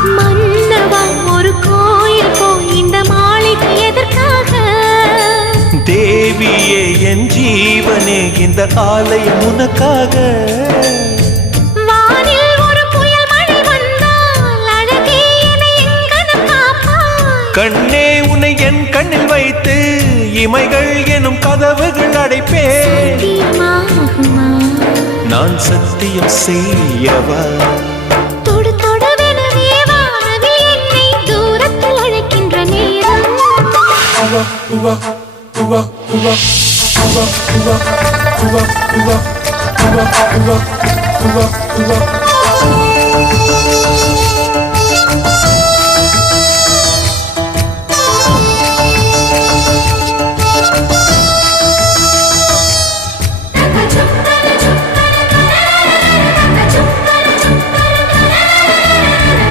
மன்னவா ஒரு கோயில் போய் இந்த மாளிகை எதற்காக? தேவியே என் ஜீவனே இந்த ஆலயம் உனக்காக. வானில் ஒரு புயல் மழை வந்தால் அழகே என்னை எங்கனம் காப்பாய். கண்ணே உன்னை என் கண்ணில் வைத்து இமைகள் எனும் கதவுகள் அடைப்பேன். சத்தியமாகுமா? நான் சத்தியம் செய்யவா? தொடு தொடுவெனவே வானவில் என்னை தூரத்தில் அழைக்கின்ற நேரம்.